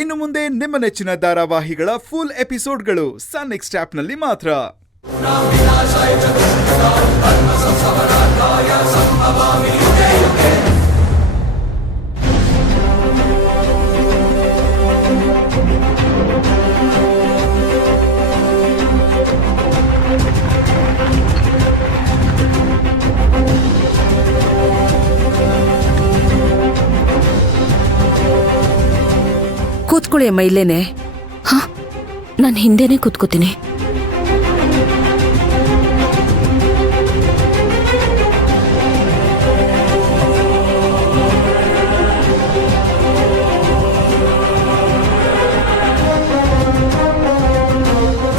ಇನ್ನು ಮುಂದೆ ನಿಮ್ಮ ನೆಚ್ಚಿನ ಧಾರಾವಾಹಿಗಳ ಫುಲ್ ಎಪಿಸೋಡ್ಗಳು ಸನ್ ನೆಕ್ಸ್ಟ್ ಆಪ್ನಲ್ಲಿ ಮಾತ್ರ. ಕೂತ್ಕೊಳ್ಳಿ ಅಮ್ಮ ಇಲ್ಲೇನೆ. ಹಾ, ನಾನು ಹಿಂದೆನೆ ಕೂತ್ಕೋತೀನಿ.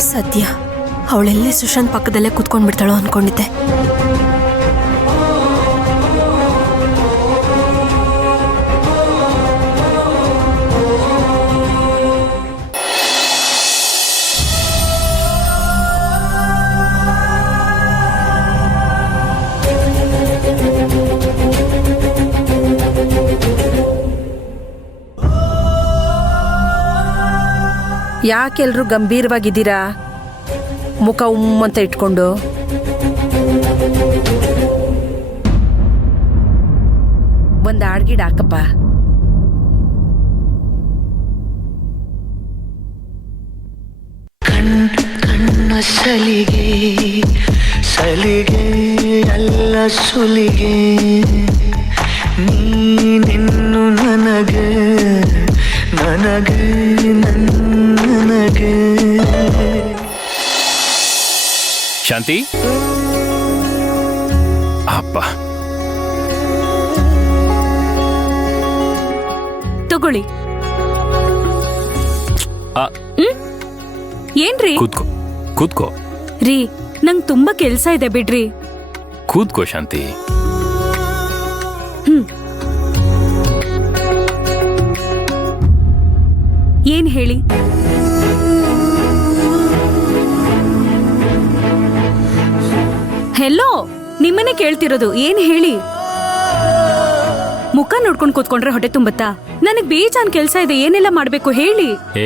ಸದ್ಯ ಅವಳೆಲ್ಲೇ ಸುಶಾಂತ್ ಪಕ್ಕದಲ್ಲೇ ಕೂತ್ಕೊಂಡ್ಬಿಡ್ತಾಳೋ ಅನ್ಕೊಂಡಿದ್ದೆ. ಯಾಕೆಲ್ರು ಗಂಭೀರವಾಗಿದ್ದೀರಾ? ಮುಖ ಅಂತ ಇಟ್ಕೊಂಡು. ಒಂದ್ ಹಾಡ್ಗಿಡ್ ಹಾಕಪ್ಪ. ಕಣ್ಣ ಸಲಿಗೆ ಸಲಿಗೆ ಎಲ್ಲ ಸುಲಿಗೆ ನೀನಿನ್ನು ನನಗೆ ನನಗೆ ನನಗೆ. ಶಾಂತಿ, ಅಪ್ಪ ತಗೊಳ್ಳಿ. ಏನ್ರಿ? ಕೂತ್ಕೋ ಕೂತ್ಕೋ ರೀ, ನಂಗ್ ತುಂಬಾ ಕೆಲ್ಸ ಇದೆ, ಬಿಡ್ರಿ. ಕೂತ್ಕೋ ಶಾಂತಿ. ಏನ್ ಹೇಳಿ? ಹೆಲೋ, ನಿಮ್ಮನೆ ಕೇಳ್ತಿರೋದು. ಏನ್ ಹೇಳಿ? ಮುಖ ನೋಡ್ಕೊಂಡ್ ಕೂತ್ಕೊಂಡ್ರೆ ಹೊಟ್ಟೆ ತುಂಬತ್ತಾ? ನನಗ್ ಬೇಜಾನ್ ಕೆಲ್ಸ ಇದೆ. ಏನೆಲ್ಲ ಮಾಡ್ಬೇಕು ಹೇಳಿ? ಏ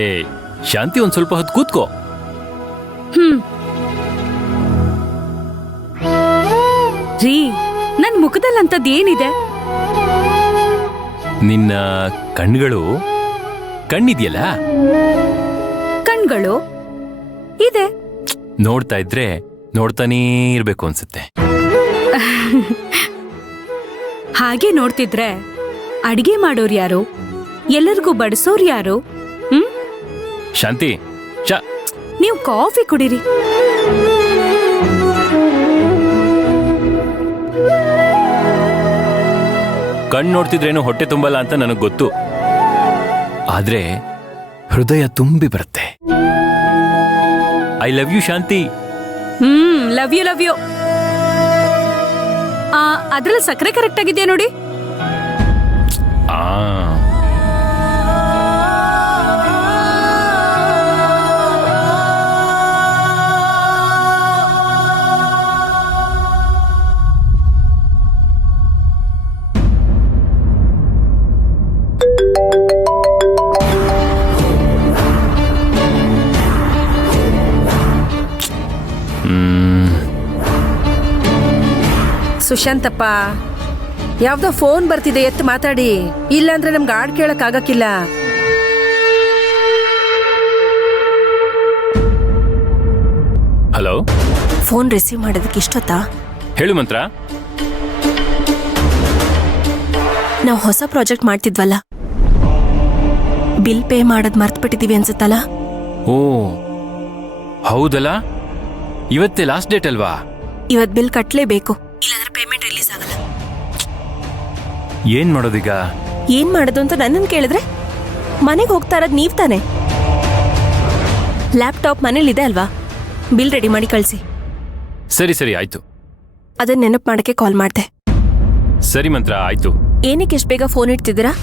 ಶಾಂತಿ, ಒಂದ್ ಸ್ವಲ್ಪ ಹೊತ್ತು ಕೂತ್ಕೋ. ರೀ, ನನ್ ಮುಖದಲ್ಲಂತದ್ ಏನಿದೆ? ನಿನ್ನ ಕಣ್ಣಿದ್ಯಲ್ಲ, ಕಣ್ಗಳು ಇದೆ. ನೋಡ್ತಾ ಇದ್ರೆ ನೋಡ್ತಾನೇ ಇರ್ಬೇಕು ಅನ್ಸುತ್ತೆ. ಹಾಗೆ ನೋಡ್ತಿದ್ರೆ ಅಡಿಗೆ ಮಾಡೋರು ಯಾರು? ಎಲ್ಲರಿಗೂ ಬಡಿಸೋರು ಯಾರು? ಶಾಂತಿ, ನೀವು ಕಾಫಿ ಕುಡೀರಿ. ಕಣ್ಣು ನೋಡ್ತಿದ್ರೇನು ಹೊಟ್ಟೆ ತುಂಬಲ್ಲ ಅಂತ ನನಗ್ ಗೊತ್ತು. ಆದ್ರೆ ಹೃದಯ ತುಂಬಿ ಬರುತ್ತೆ. I love you Shanti. Love you love you. ಅದ್ರಲ್ಲಿ ಸಕ್ಕರೆ ಕರೆಕ್ಟ್ ಆಗಿದೆಯಾ ನೋಡಿ. ಸುಶಾಂತಪ್ಪ, ಯಾವ್ದೋ ಫೋನ್ ಬರ್ತಿದೆ, ಎತ್ತು ಮಾತಾಡಿ. ಇಲ್ಲಾಂದ್ರೆ ನಮ್ಗೆ ಹಾಡ್ ಕೇಳಕ್ ಆಗಕ್ಕಿಲ್ಲ. ಹಲೋ. ಫೋನ್ ರಿಸೀವ್ ಮಾಡೋದಕ್ಕೆ ಇಷ್ಟೊತ್ತಾ? ಹೇಳು ಮಂತ್ರ. ನಾವು ಹೊಸ ಪ್ರಾಜೆಕ್ಟ್ ಮಾಡ್ತಿದ್ವಲ್ಲ, ಬಿಲ್ ಪೇ ಮಾಡೋದ್ ಮರ್ತ್ಬಿಟ್ಟಿದೀವಿ ಅನ್ಸುತ್ತಲ್ಲ. ಓ ಹೌದಲ್ಲ, ಇವತ್ತೇ ಲಾಸ್ಟ್ ಡೇಟ್ ಅಲ್ವಾ? ಇವತ್ ಬಿಲ್ ಕಟ್ಲೇಬೇಕು, ಇಲ್ಲಾಂದ್ರೆ ಪೇಮೆಂಟ್ ರಿಲೀಸ್ ಆಗಲ್ಲ. ಏನ್ ಮಾಡೋದೀಗ? ಏನ್ ಮಾಡೋದು ಅಂತ ನನ್ನನ್ನು ಕೇಳಿದ್ರೆ ಮನೆಗೆ ಹೋಗ್ತಾ ಇರೋದು ನೀವ್ ತಾನೆ. ಲ್ಯಾಪ್ಟಾಪ್ ಮನೇಲಿದೆ ಅಲ್ವಾ? ಬಿಲ್ ರೆಡಿ ಮಾಡಿ ಕಳಿಸಿ. ಸರಿ ಸರಿ ಆಯ್ತು. ಅದನ್ನ ನೆನಪು ಮಾಡಕ್ಕೆ ಕಾಲ್ ಮಾಡ್ದೆ. ಸರಿ ಮಂತ್ರ, ಆಯ್ತು. ಏನಕ್ಕೆ ಎಷ್ಟು ಬೇಗ ಫೋನ್ ಇಡ್ತಿದ್ದೀರಾ?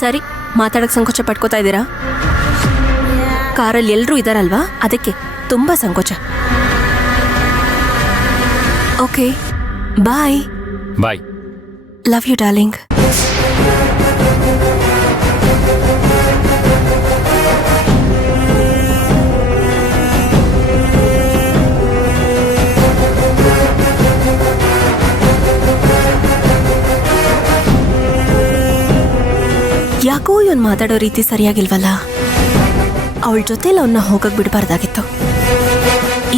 ಸರಿ, ಮಾತಾಡಕ್ ಸಂಕೋಚ ಪಡ್ಕೋತಾ ಇದ್ದೀರಾ? ಕಾರಲ್ಲಿ ಎಲ್ಲರೂ ಇದಾರಲ್ವಾ, ಅದಕ್ಕೆ ತುಂಬಾ ಸಂಕೋಚ. Okay, bye. Bye. Love you darling. ಯಾಕೋ ಇವನ್ ಮಾತಾಡೋ ರೀತಿ ಸರಿಯಾಗಿಲ್ವಲ್ಲ. ಅವಳ ಜೊತೆಲಿ ಅವನ್ನ ಹೋಗಕ್ ಬಿಡಬಾರ್ದಾಗಿತ್ತು.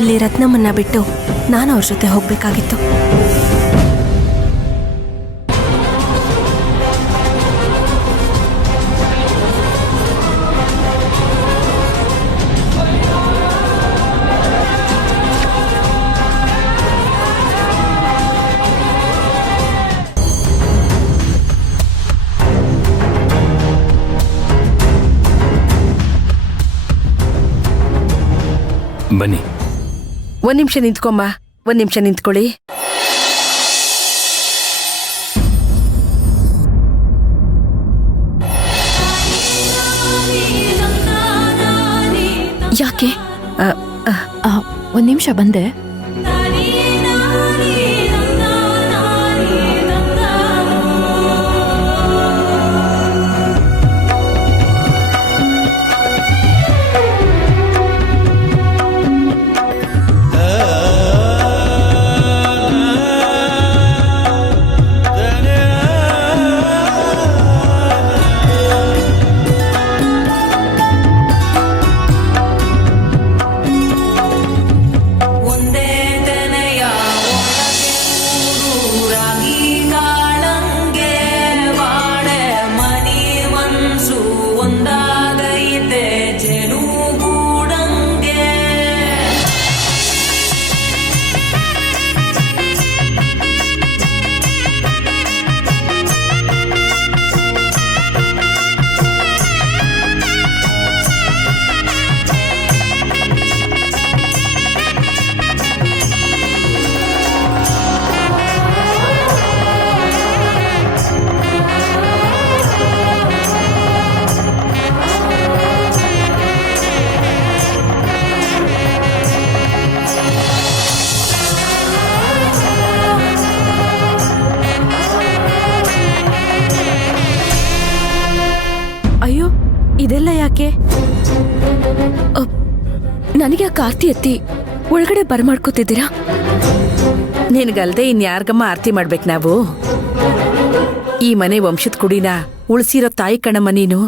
ಇಲ್ಲಿ ರತ್ನಮ್ಮನ್ನ ಬಿಟ್ಟು ನಾನು ಅವ್ರ ಜೊತೆ ಹೋಗ್ಬೇಕಾಗಿತ್ತು. ಬನ್ನಿ. ಒಂದ್ ನಿಮಿಷ ನಿಂತ್ಕೊಮ್ಮ, ಒಂದ್ ನಿಮಿಷ ನಿಂತ್ಕೊಳ್ಳಿ. ಯಾಕೆ? ಒಂದ್ ನಿಮಿಷ ಬಂದೆ. ಅಯ್ಯೋ, ಇದೆಲ್ಲ ಯಾಕೆ? ನನಗೆ ಆ ಆರ್ತಿ ಎತ್ತಿ ಒಳಗಡೆ ಬರ್ಮಾಡ್ಕೋತಿದ್ದೀರಾ? ನಿನ್ಗಲ್ದೆ ಇನ್ಯಾರ್ಗಮ್ಮ ಆರ್ತಿ ಮಾಡ್ಬೇಕು ನಾವು? ಈ ಮನೆ ವಂಶದ ಕುಡಿನ ಉಳಿಸಿರೋ ತಾಯಿ ಕಣಮ್ಮ ನೀನು.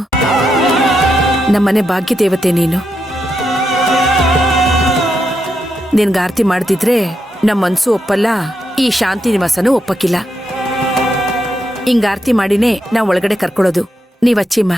ನಮ್ಮನೆ ಭಾಗ್ಯ ದೇವತೆ ನೀನು. ನಿನ್ಗ ಆರ್ತಿ ಮಾಡ್ತಿದ್ರೆ ನಮ್ಮ ಮನ್ಸು ಒಪ್ಪಲ್ಲ, ಈ ಶಾಂತಿ ನಿವಾಸನೂ ಒಪ್ಪಕ್ಕಿಲ್ಲ. ಹಿಂಗ ಆರ್ತಿ ಮಾಡಿನೇ ನಾವ್ ಒಳಗಡೆ ಕರ್ಕೊಳ್ಳೋದು. ನೀವಚ್ಚಿಮ್ಮ.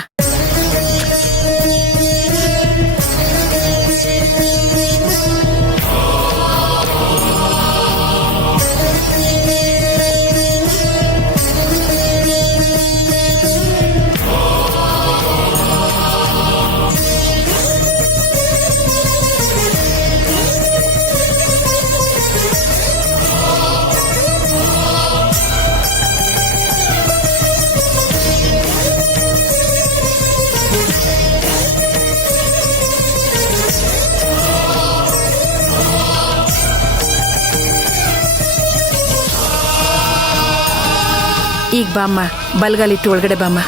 ಈಗ ಬಾಮ್ಮ, ಬಲ್ಗಾಲಿಟ್ಟು ಒಳಗಡೆ ಬಾಮ್ಮ.